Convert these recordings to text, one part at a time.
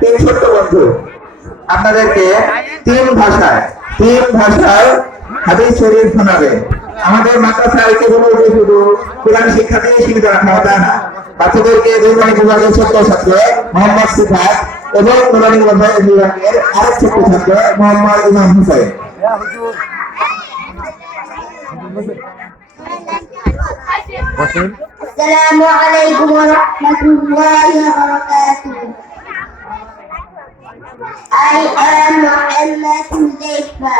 তিন ছোট্ট বন্ধু আপনাদেরকে তিন ভাষায় হাদিস শরীফ শোনাবে। আমাদের মাদ্রাসায় কেবল যে শুধু কোরআন শিক্ষা দিয়ে সীমিত রাখা হয় তা না, বাচ্চাদেরকে দুর্বাণী বিভাগের ছোট্ট ছাত্র মোহাম্মদ সিফাত এবং নুরানী বিভাগের আরেক ছোট্ট ছাত্র মোহাম্মদ ইমাম হুসাইন। আসসালামু আলাইকুম ওয়া রাহমাতুল্লাহি ওয়া বারাকাতুহু। I am Muhammad Huzaifa.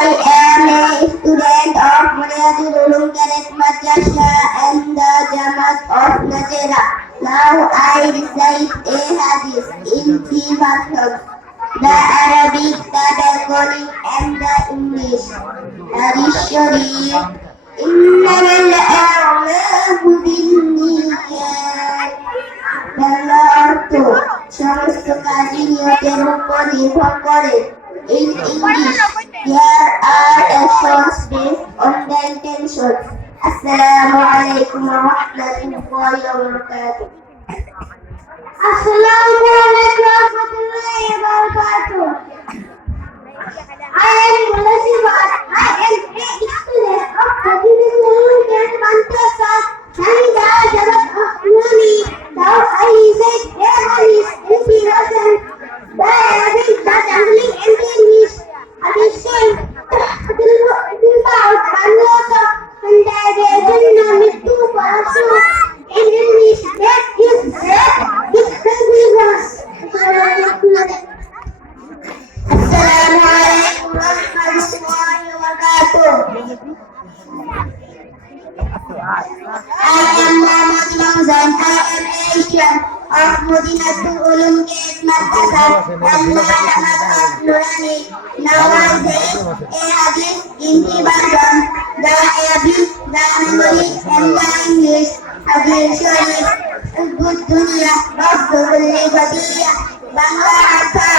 I am a student of Bunyatul Ulum Karat Madrasa and the Jamaat of Nazira. Now I recite a hadith in three versions: the Arabic, the Bengali, and the English. Hadith Sharif. إنما الأعمال بالنيات. Bangla অর্থ সমস্ত কাজই নিয়তের উপর নির্ভর করে। In English, there are actions based on the intention. Assalamu alaikum wa rahmatullahi wa barakatuh. Assalamu alaikum wa rahmatullahi wa barakatuh. I am Mulasibat. I am a student of Hadith and Madrasa and the Jamaat of Nurani. Now I recite a hadith in three versions: the Arabic, the Bengali, and the English. Hadith Sharif. About Bangla and the Jannah with two versions in English. That is that it can be lost. Assalamu alaikum wa rahmatullahi wa barakatuh. I am Muhammad Ramzan. I am a student of Madinatul Ulum Karat Madrasa and the Jamaat of Nurani. Now I say a hadith in three versions: the Arabic, the Bengali, and the English. Hadith Sharif. Good dunya, Rabbul Badiya. Bangla Artha.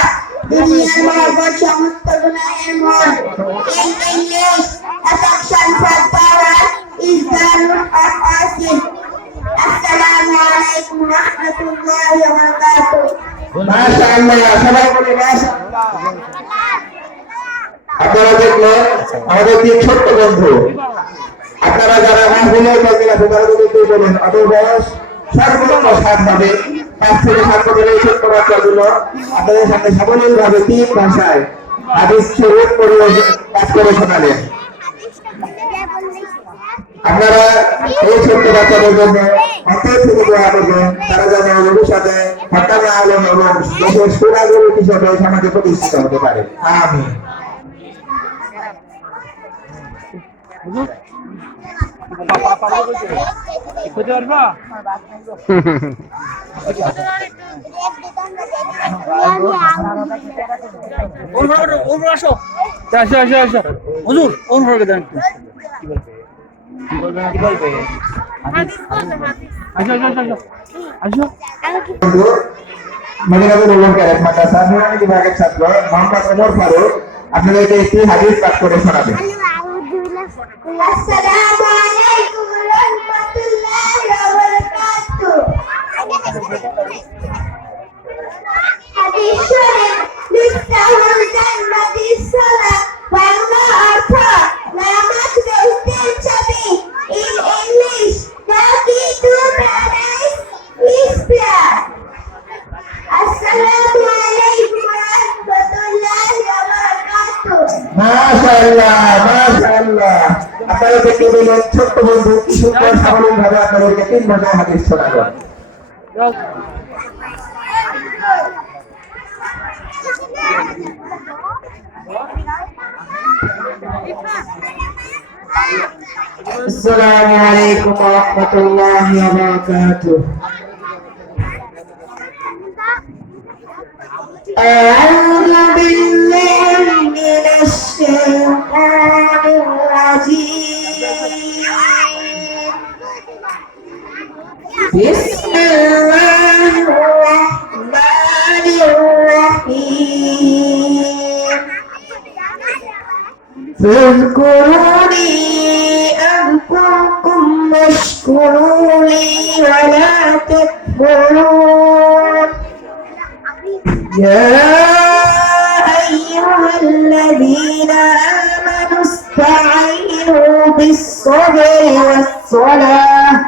দুনিয়ার মহব্বত সমস্ত গুনাহের মূল। In English, affection for power is the root of all sin. Assalamu alaikum wa rahmatullahi wa barakatuh. মাশাআল্লাহ, সবাই বলি মাশাআল্লাহ। আপনারা দেখলেন আমাদের তিন ছোট্ট বন্ধু। আপনারা যারা মাহফিলে উপস্থিত আছেন তারা যদি একটু বলেন, আপনার বয়স সর্বোচ্চ 7 হবে। 5 থেকে 7 বছরের এই ছোট্ট বাচ্চাগুলো আপনাদের সামনে সাবলীল ভাবে তিন ভাষায় হাদিস শরীফ পড়ে কাজ করে শোনালেন। আপনারা এই ছোট্ট বাচ্চাদের জন্য অন্তর থেকে দোয়া করবেন, তারা যেন ভবিষ্যতে হকাম আলম এবং দেশের সুরাগুরু হিসেবে সমাজে প্রতিষ্ঠিত হতে পারে। আমিন। মদিনাতুল উলুম কারাত মাদ্রাসা নুরানী বিভাগের ছাত্র মোহাম্মদ ওমর ফারুক আপনাদেরকে একটি হাদিস পাঠ করে শোনাবেন। Assalamu alaikum wa rahmatullahi wa barakatuh. Hadith Sharif. Miftahul Jannati Salat. Bangla Artha. Namat Western Chabi. In English, the key to paradise is prayer. Assalamu alaikum wa rahmatullahi wa barakatuh. মাশাআল্লাহ, মাশাআল্লাহ। আপনারা দেখতে পেলেন ছোট্ট বন্ধু কি সুন্দর সাবলীল ভাবে আপনাদেরকে তিন ভাষায় হাদিস শোনালো। আসসালামু আলাইকুম ওয়া রাহমাতুল্লাহি ওয়া বারাকাতুহু। أعوذ بالله من الشيطان الرجيم. بسم الله الرحمن الرحيم. فاذكروني أذكركم واشكروا لي ولا تكفرون. يا أيها الذين آمنوا استعينوا بالصبر والصلاة